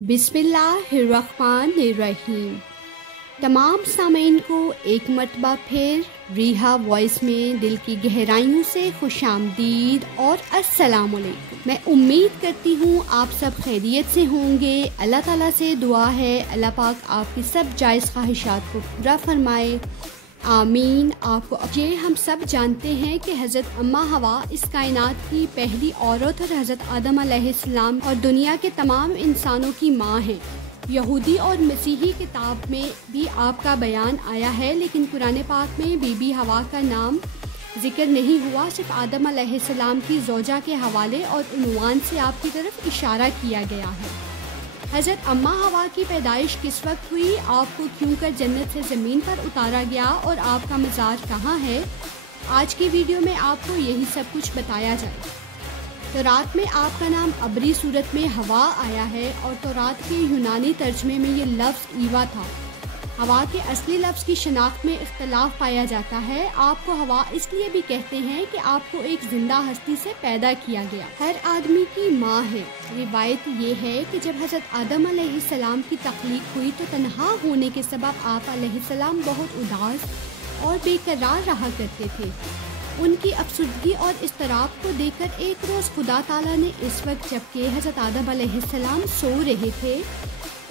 बिस्मिल्लाहिर्रहमानिर्रहीम। तमाम सामीन को एक मरतबा फिर रीहा वॉइस में दिल की गहराइयों से खुशामदीद और अस्सलाम वालेकुम। मैं उम्मीद करती हूँ आप सब खैरियत से होंगे। अल्लाह ताला से दुआ है अल्लाह पाक आपकी सब जायज़ ख्वाहिशात को पूरा फरमाए, आमीन। आपको ये हम सब जानते हैं कि हज़रत अम्मा हवा इस कायनात की पहली औरत और हज़रत आदम अलैहिस्सलाम और दुनिया के तमाम इंसानों की माँ हैं। यहूदी और मसीही किताब में भी आपका बयान आया है, लेकिन कुरान पाक में बीबी हवा का नाम जिक्र नहीं हुआ। सिर्फ आदम अलैहिस्सलाम की ज़ौजा के हवाले और उन्वान से आपकी तरफ इशारा किया गया है। हज़रत अम्मा हवा की पैदाइश किस वक्त हुई, आपको क्यों कर जन्नत से ज़मीन पर उतारा गया और आपका मज़ार कहाँ है, आज की वीडियो में आपको यही सब कुछ बताया जाए। तौरात में आपका नाम अबरी सूरत में हवा आया है और तौरात के यूनानी तर्जमे में ये लफ्ज़ ईवा था। हवा के असली लफ्ज़ की शनाख्त में इख्तलाफ पाया जाता है। आपको हवा इसलिए भी कहते हैं कि आपको एक जिंदा हस्ती से पैदा किया गया, हर आदमी की माँ है। रिवायत ये है कि जब हज़रत आदम अलैहिस्सलाम की तख्लीक हुई तो तन्हा होने के सबब आप अलैहिस्सलाम बहुत उदास और बेकरार रहा करते थे। उनकी अफसुदगी और इस्तराब को देखकर एक रोज़ खुदा ताला ने इस वक्त जबकि हज़रत आदम अलैहिस्सलाम सो रहे थे,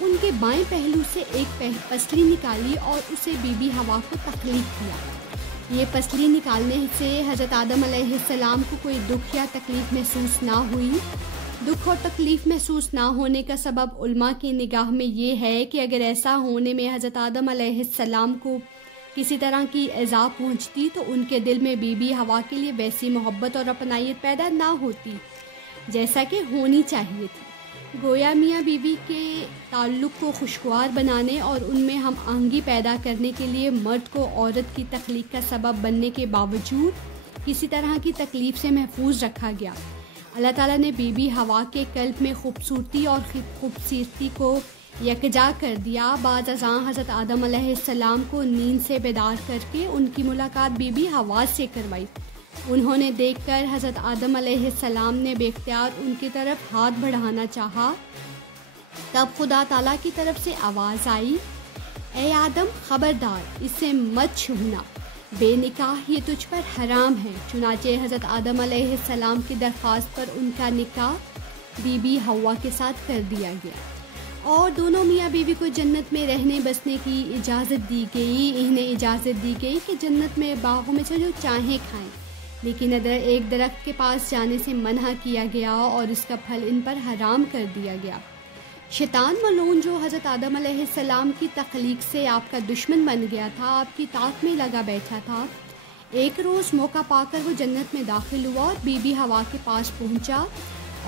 उनके बाएं पहलू से एक पसली निकाली और उसे बीबी हवा को तख्लीक किया। ये पसली निकालने से हज़रत आदम अलैहिस्सलाम को कोई दुख या तकलीफ़ महसूस ना हुई। दुख और तकलीफ़ महसूस ना होने का सबब उलमा की निगाह में ये है कि अगर ऐसा होने में हज़रत आदम अलैहिस्सलाम को किसी तरह की एज़ा पहुँचती तो उनके दिल में बीबी हवा के लिए वैसी मोहब्बत और अपनायत पैदा ना होती जैसा कि होनी चाहिए थी। गोया मियाँ बीवी के ताल्लुक़ को खुशगवार बनाने और उनमें हम आहंगी पैदा करने के लिए मर्द को औरत की तख्लीक का सबब बनने के बावजूद किसी तरह की तकलीफ़ से महफूज रखा गया। अल्लाह ताला ने बीबी हवा के कल्ब में खूबसूरती और खूबसूरती को यकजा कर दिया। बाद अज़ां हज़रत आदम अलैहिस्सलाम को नींद से बेदार करके उनकी मुलाकात बीबी हवा से करवाई। उन्होंने देखकर हज़रत आदम अलैहिस्सलाम ने बेख्तियार उनकी तरफ हाथ बढ़ाना चाहा। तब खुदा ताला की तरफ से आवाज़ आई, ए आदम खबरदार, इससे मत छूना, बेनिकाह ये तुझ पर हराम है। चुनाचे हज़रत आदम अलैहिस्सलाम की दरख्वास्त पर उनका निकाह बीबी हवा के साथ कर दिया गया और दोनों मियाँ बीवी को जन्नत में रहने बसने की इजाज़त दी गई। इन्हें इजाज़त दी गई कि जन्नत में बागों में से जो चाहें खाएं, लेकिन अगर एक दरख्त के पास जाने से मना किया गया और इसका फल इन पर हराम कर दिया गया। शैतान मलून जो हज़रत आदम अलैहिस्सलाम की तख्लीक से आपका दुश्मन बन गया था, आपकी ताक में लगा बैठा था, एक रोज़ मौका पाकर वो जन्नत में दाखिल हुआ और बीबी हवा के पास पहुंचा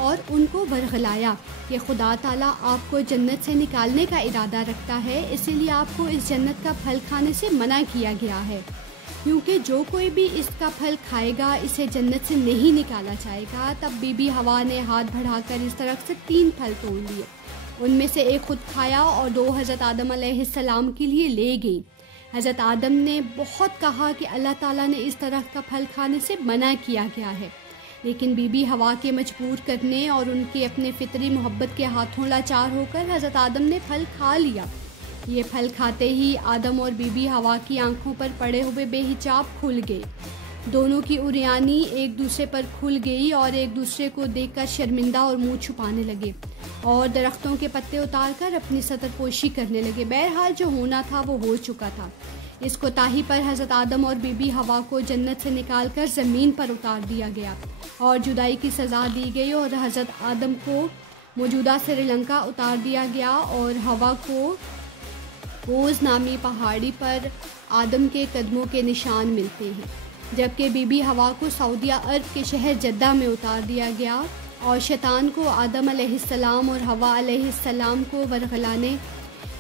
और उनको बरगलाया कि खुदा ताला आपको जन्नत से निकालने का इरादा रखता है, इसीलिए आपको इस जन्नत का फल खाने से मना किया गया है, क्योंकि जो कोई भी इसका फल खाएगा इसे जन्नत से नहीं निकाला जाएगा। तब बीबी हवा ने हाथ बढ़ाकर इस तरफ से 3 फल तोड़ लिए, उनमें से एक खुद खाया और 2 हज़रत आदम अलैहिस्सलाम के लिए ले गई। हज़रत आदम ने बहुत कहा कि अल्लाह ताला ने इस तरह का फल खाने से मना किया गया है, लेकिन बीबी हवा के मजबूर करने और उनके अपने फितरी मोहब्बत के हाथों लाचार होकर हज़रत आदम ने फल खा लिया। ये फल खाते ही आदम और बीबी हवा की आंखों पर पड़े हुए बेहिजाब खुल गए। दोनों की उरियानी एक दूसरे पर खुल गई और एक दूसरे को देखकर शर्मिंदा और मुंह छुपाने लगे और दरख्तों के पत्ते उतारकर अपनी सतरपोशी करने लगे। बहरहाल जो होना था वो हो चुका था। इस कोताही पर हज़रत आदम और बीबी हवा को जन्नत से निकालकर ज़मीन पर उतार दिया गया और जुदाई की सज़ा दी गई और हज़रत आदम को मौजूदा श्रीलंका उतार दिया गया और हवा को बोझ नामी पहाड़ी पर आदम के कदमों के निशान मिलते हैं, जबकि बीबी हवा को सऊदी अरब के शहर जद्दा में उतार दिया गया और शैतान को आदम अलैहिस्सलाम और हवा अलैहिस्सलाम को बरगलाने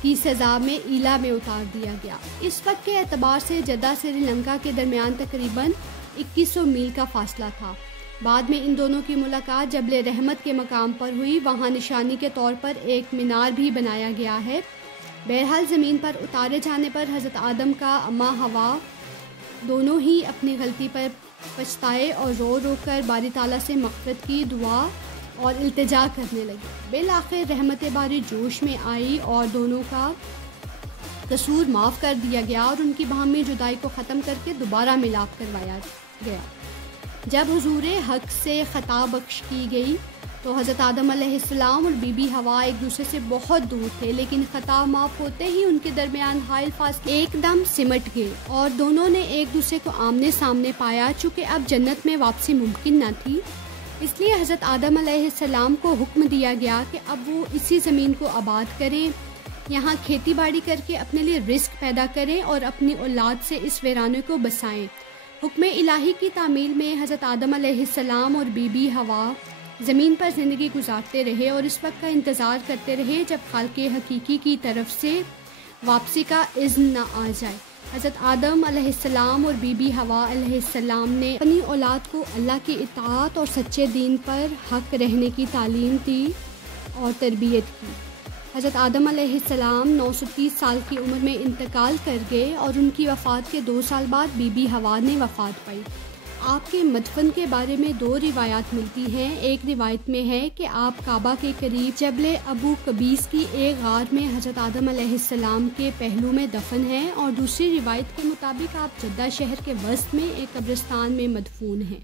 की सज़ा में ईला में उतार दिया गया। इस वक्त के एतबार से जद्दा श्रीलंका के दरमियान तकरीबन 2100 मील का फासला था। बाद में इन दोनों की मुलाकात जबल रहमत के मकाम पर हुई, वहाँ निशानी के तौर पर एक मीनार भी बनाया गया है। बहरहाल ज़मीन पर उतारे जाने पर हज़रत आदम का अम्मा हवा दोनों ही अपनी गलती पर पछताए और रो रो कर बारी ताला से मग़फ़िरत की दुआ اور التجا کرنے لگی۔ بالآخر رحمت باری جوش میں آئی اور دونوں کا قصور معاف کر دیا گیا اور ان کی باہمی جدائی کو ختم کر کے دوبارہ ملاپ کروایا گیا۔ جب حضور حق سے خطا بخش کی گئی تو حضرت آدم علیہ السلام اور بی بی حوا ایک دوسرے سے بہت دور تھے، لیکن خطا معاف ہوتے ہی ان کے درمیان حائل فاصلے ایک دم سمٹ گئے اور دونوں نے ایک دوسرے کو آمنے سامنے پایا۔ چونکہ اب جنت میں واپسی ممکن نہ تھی، اس لیے حضرت آدم علیہ السلام کو حکم دیا گیا کہ اب وہ اسی زمین کو آباد کریں، یہاں کھیتی باڑی کر کے اپنے لیے رزق پیدا کریں اور اپنی اولاد سے اس ویرانے کو بسائیں۔ حکم الہی کی تعمیل میں حضرت آدم علیہ السلام اور بی بی حوا زمین پر زندگی گزارتے رہے اور اس وقت کا انتظار کرتے رہے جب خالق حقیقی کی طرف سے واپسی کا اذن نہ آ جائے۔ حضرت آدم علیہ السلام اور بی بی حوا علیہ السلام نے اپنی اولاد کو اللہ کی اطاعت اور سچے دین پر حق رہنے کی تعلیم دی اور تربیت کی۔ حضرت آدم علیہ السلام 930 سال کی عمر میں انتقال کر گئے اور ان کی وفات کے 2 سال بعد بی بی حوا نے وفات پائی۔ آپ کے مدفن کے بارے میں 2 روایات ملتی ہیں۔ ایک روایت میں ہے کہ آپ کعبہ کے قریب جبل ابو قبیس کی ایک غار میں حضرت آدم علیہ السلام کے پہلو میں دفن ہیں، اور دوسری روایت کے مطابق آپ جدہ شہر کے وسط میں ایک قبرستان میں مدفون ہیں۔